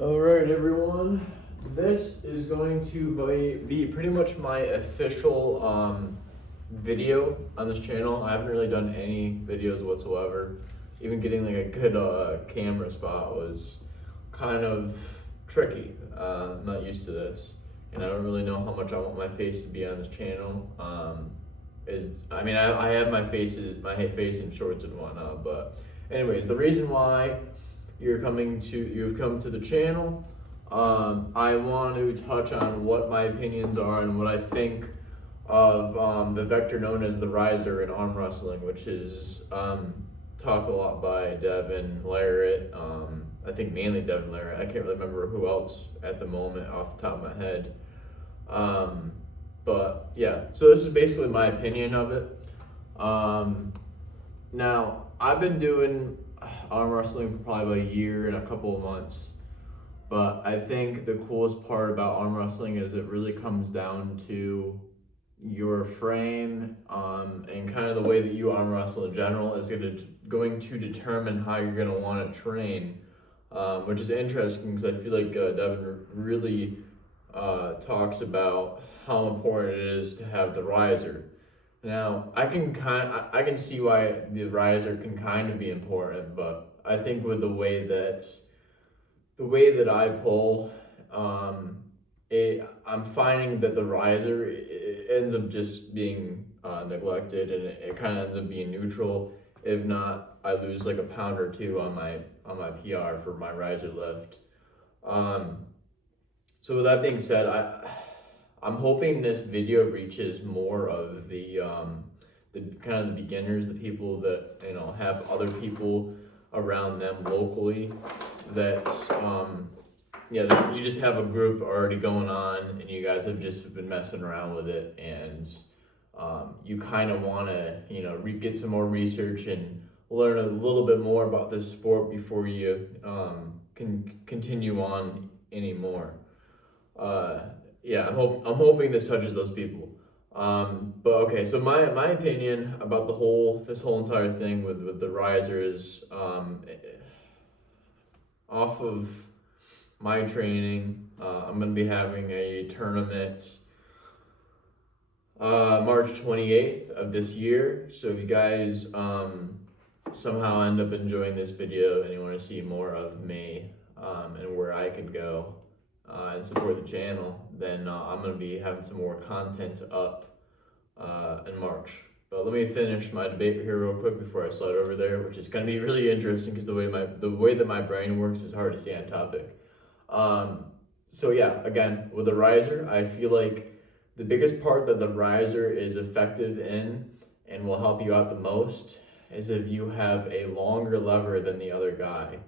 Alright everyone, this is going to be pretty much my official video on this channel. I haven't really done any videos whatsoever. Even getting like a good camera spot was kind of tricky. I'm not used to this, and I don't really know how much I want my face to be on this channel. I have my face in shorts and whatnot, but anyways, the reason why you've come to the channel. I want to touch on what my opinions are and what I think of the vector known as the riser in arm wrestling, which is talked a lot by Devin Larratt. I think mainly Devin Larratt. I can't really remember who else at the moment off the top of my head. But yeah, so this is basically my opinion of it. Now, I've been doing arm wrestling for probably about a year and a couple of months, but I think the coolest part about arm wrestling is it really comes down to your frame, and kind of the way that you arm wrestle in general is going to determine how you're going to want to train, which is interesting because I feel like Devin really talks about how important it is to have the riser. Now, I can see why the riser can kind of be important, but I think with the way that I pull, I'm finding that the riser it ends up just being neglected, and it kind of ends up being neutral. If not, I lose like a pound or two on my PR for my riser lift. So with that being said, I'm hoping this video reaches more of the kind of the beginners, the people that have other people around them locally that that you just have a group already going on and you guys have just been messing around with it, and you kind of want to get some more research and learn a little bit more about this sport before you can continue on anymore. I'm hoping this touches those people. But okay, so my opinion about this whole entire thing with the riser is off of my training. I'm gonna be having a tournament March 28th of this year. So if you guys somehow end up enjoying this video and you want to see more of me and where I could go and support the channel, then I'm going to be having some more content up in March. But let me finish my debate here real quick before I slide over there, which is going to be really interesting because the way that my brain works is hard to stay on topic. So yeah, again, with the riser, I feel like the biggest part that the riser is effective in and will help you out the most is if you have a longer lever than the other guy.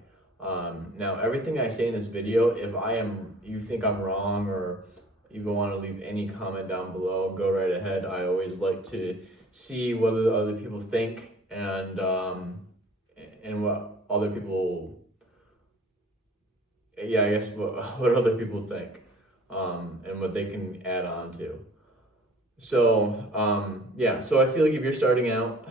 Now, everything I say in this video, if you think I'm wrong or you want to leave any comment down below, go right ahead. I always like to see what other people think and what other people, what other people think, and what they can add on to. So, so I feel like if you're starting out,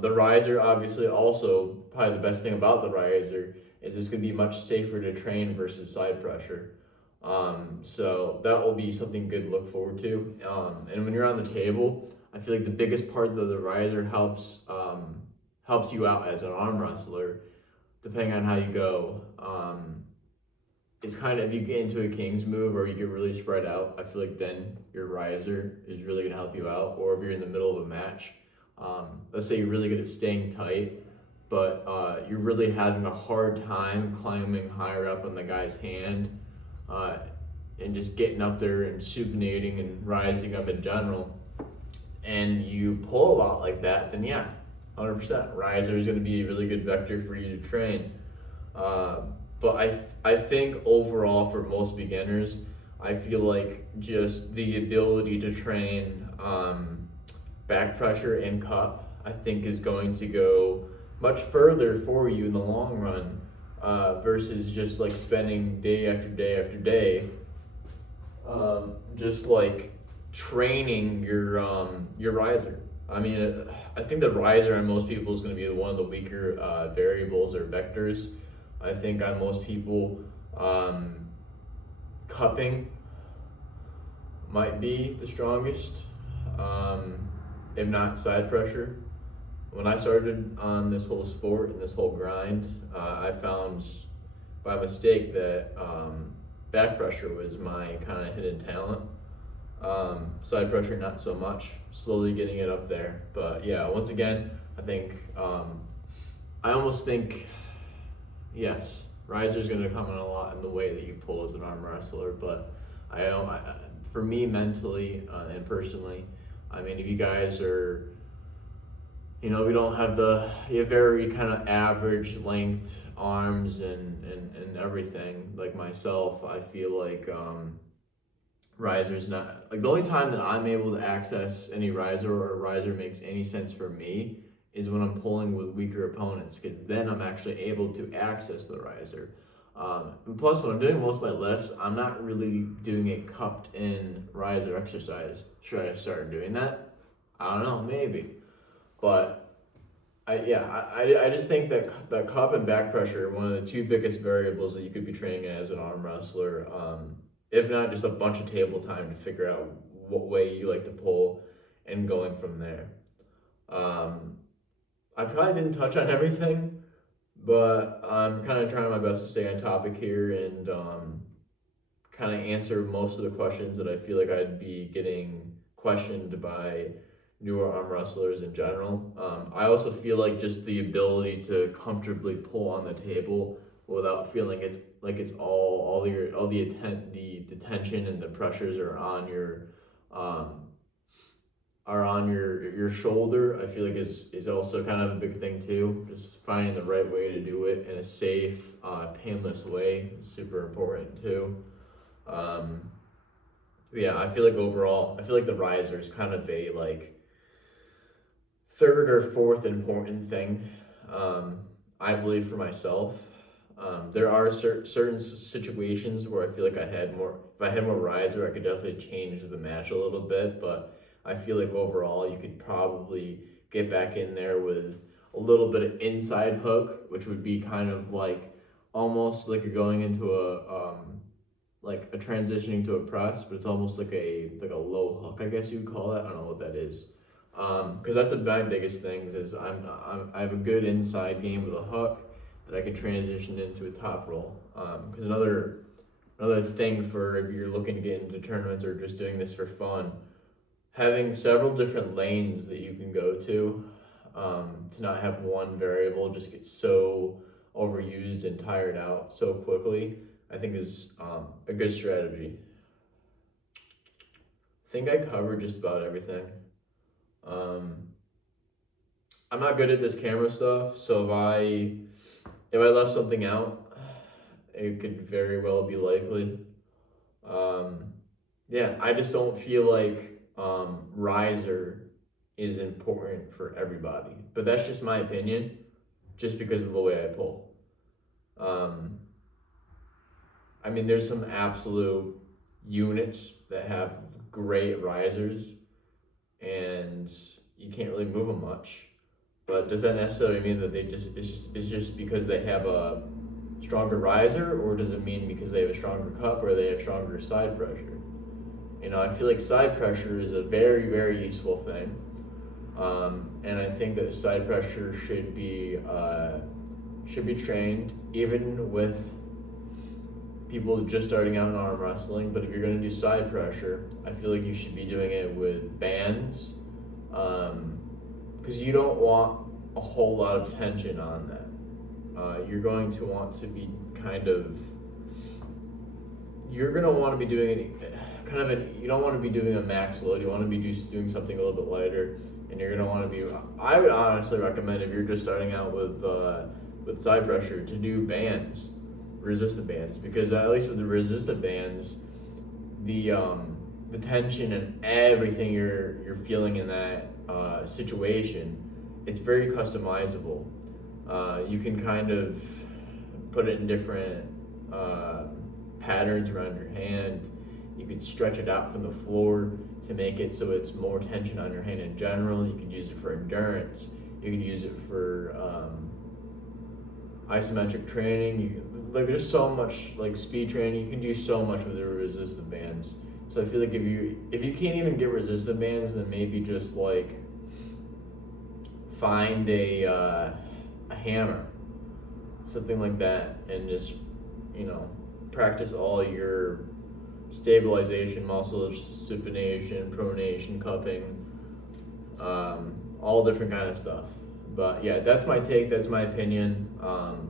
the riser, obviously, also probably the best thing about the riser is it's going to be much safer to train versus side pressure. So that will be something good to look forward to. And when you're on the table, I feel like the biggest part that the riser helps you out as an arm wrestler, depending on how you go, is kind of if you get into a king's move or you get really spread out, I feel like then your riser is really going to help you out. Or if you're in the middle of a match, let's say you're really good at staying tight, but you're really having a hard time climbing higher up on the guy's hand and just getting up there and supinating and rising up in general, and you pull a lot like that, then 100% riser is going to be a really good vector for you to train. But I think overall for most beginners, I feel like just the ability to train back pressure and cup, I think is going to go much further for you in the long run versus just like spending day after day after day just like training your riser. I mean, I think the riser on most people is going to be one of the weaker variables or vectors. I think on most people, Um, Cupping might be the strongest, um, if not side pressure. When I started on this whole sport and this whole grind, I found by mistake that back pressure was my kind of hidden talent. Side pressure, not so much. Slowly getting it up there, but yeah. Once again, I think I almost think yes, riser's going to come in a lot in the way that you pull as an arm wrestler, but for me mentally and personally, I mean, if you guys are, we don't have you have very kind of average length arms and everything like myself. I feel like riser's not like the only time that I'm able to access any riser or a riser makes any sense for me is when I'm pulling with weaker opponents, because then I'm actually able to access the riser. And plus, when I'm doing most of my lifts, I'm not really doing a cupped in riser exercise. Should I start doing that? I don't know, maybe. But I just think that cup and back pressure are one of the two biggest variables that you could be training as an arm wrestler. If not, just a bunch of table time to figure out what way you like to pull and going from there. I probably didn't touch on everything, but I'm kind of trying my best to stay on topic here and kind of answer most of the questions that I feel like I'd be getting questioned by newer arm wrestlers in general. I also feel like just the ability to comfortably pull on the table without feeling it's the tension and the pressures are on your shoulder. I feel like is also kind of a big thing too. Just finding the right way to do it in a safe, painless way is super important too. Yeah, I feel like overall, I feel like the riser is kind of a third or fourth important thing. I believe for myself. There are certain situations where I feel like if I had more riser, I could definitely change the match a little bit, but I feel like overall you could probably get back in there with a little bit of inside hook, which would be kind of like almost like you're going into a transitioning to a press, but it's almost like a low hook, I guess you would call it. I don't know what that is. Because that's my biggest things is I have a good inside game with a hook that I can transition into a top roll. Because another thing for if you're looking to get into tournaments or just doing this for fun, having several different lanes that you can go to not have one variable just get so overused and tired out so quickly, I think is a good strategy. I think I covered just about everything. I'm not good at this camera stuff, so if I left something out, it could very well be likely. Yeah, I just don't feel like riser is important for everybody, but that's just my opinion, just because of the way I pull. I mean, there's some absolute units that have great risers, and you can't really move them much. But does that necessarily mean that it's just because they have a stronger riser, or does it mean because they have a stronger cup or they have stronger side pressure? I feel like side pressure is a very, very useful thing. And I think that side pressure should be trained even with people just starting out in arm wrestling. But if you're going to do side pressure, I feel like you should be doing it with bands, because you don't want a whole lot of tension on that. You're going to want to be you're going to want to be doing you don't want to be doing a max load. You want to be doing something a little bit lighter, and you're going to want to be, I would honestly recommend, if you're just starting out with side pressure, to do bands, resistant bands, because at least with the resistant bands, the tension and everything you're feeling in that situation, it's very customizable. You can kind of put it in different patterns around your hand. You could stretch it out from the floor to make it so it's more tension on your hand in general. You could use it for endurance. You could use it for isometric training. Like there's so much like speed training. You can do so much with the resistant bands. So I feel like if you can't even get resistant bands, then maybe just like find a hammer, something like that, and just practice all your stabilization muscles, supination, pronation, cupping, all different kind of stuff. But yeah, that's my take. That's my opinion.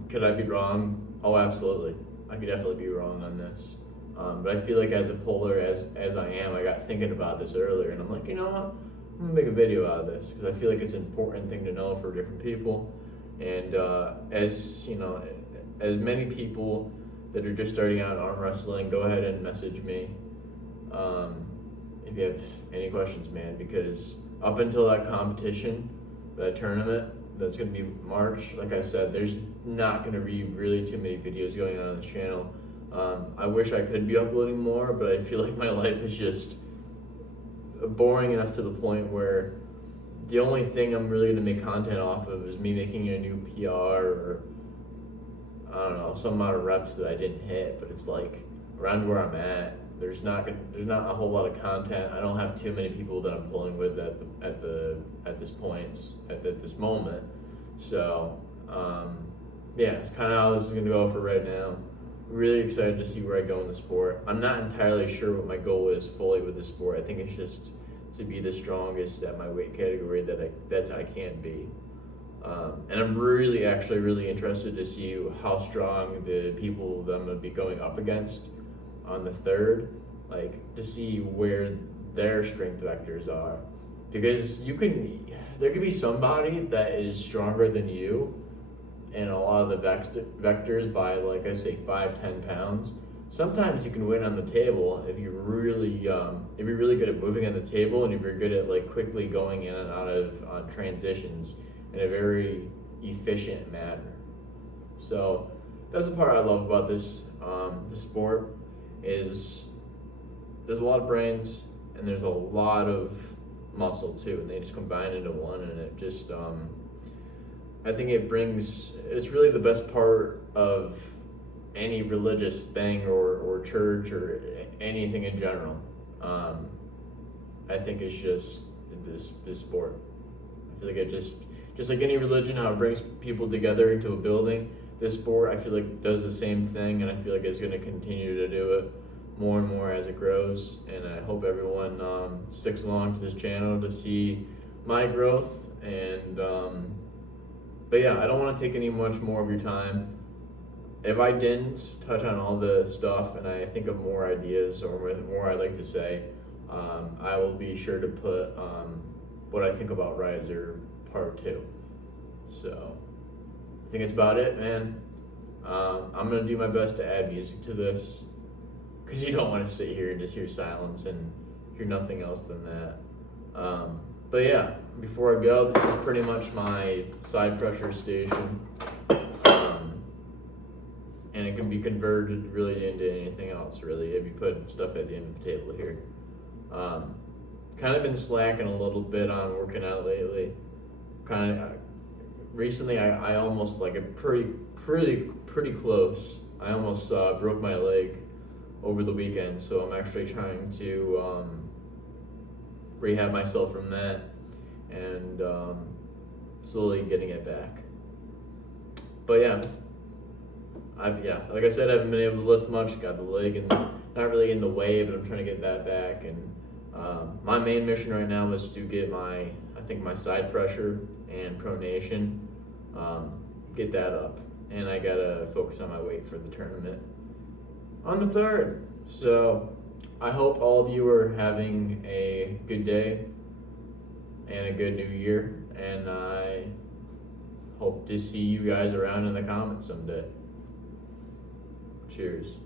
Could I be wrong? Oh, absolutely. I could definitely be wrong on this. But I feel like as a puller as I am, I got thinking about this earlier, and I'm like, you know what? I'm gonna make a video out of this because I feel like it's an important thing to know for different people. And as many people that are just starting out in arm wrestling, go ahead and message me if you have any questions, man. Because up until that competition, that tournament, that's gonna be March. Like I said, there's not gonna be really too many videos going on this channel. I wish I could be uploading more, but I feel like my life is just boring enough to the point where the only thing I'm really gonna make content off of is me making a new PR or I don't know, some amount of reps that I didn't hit. But it's like around where I'm at, there's not a whole lot of content. I don't have too many people that I'm pulling with at this moment. So yeah, it's kind of how this is gonna go for right now. Really excited to see where I go in the sport. I'm not entirely sure what my goal is fully with the sport. I think it's just to be the strongest at my weight category that I can be. And I'm really interested to see how strong the people that I'm going to be going up against on the third, like to see where their strength vectors are. Because there could be somebody that is stronger than you in a lot of the vectors by, like I say, 5-10 pounds. Sometimes you can win on the table if you're really good at moving on the table, and if you're good at like quickly going in and out of transitions in a very efficient manner. So that's the part I love about this the sport is there's a lot of brains and there's a lot of muscle too, and they just combine into one, and it just I think it's really the best part of any religious thing or church or anything in general. I think it's just this sport. I feel like it just like any religion, how it brings people together into a building. This sport, I feel like, does the same thing, and I feel like it's going to continue to do it more and more as it grows. And I hope everyone sticks along to this channel to see my growth. And but yeah, I don't want to take any much more of your time. If I didn't touch on all the stuff and I think of more ideas or more I'd like to say, I will be sure to put what I think about Riser Part 2. So I think that's about it, man. I'm going to do my best to add music to this because you don't want to sit here and just hear silence and hear nothing else than that. But yeah, before I go, this is pretty much my side pressure station. And it can be converted really into anything else, really, if you put stuff at the end of the table here. Kind of been slacking a little bit on working out lately. Recently, I almost, like, pretty close. I almost broke my leg over the weekend, so I'm actually trying to rehab myself from that and slowly getting it back. But yeah. Like I said, I haven't been able to lift much. Got the leg and not really in the way, but I'm trying to get that back. And my main mission right now is to get my side pressure and pronation, get that up. And I gotta focus on my weight for the tournament on the 3rd. So I hope all of you are having a good day and a good new year. And I hope to see you guys around in the comments someday. Cheers.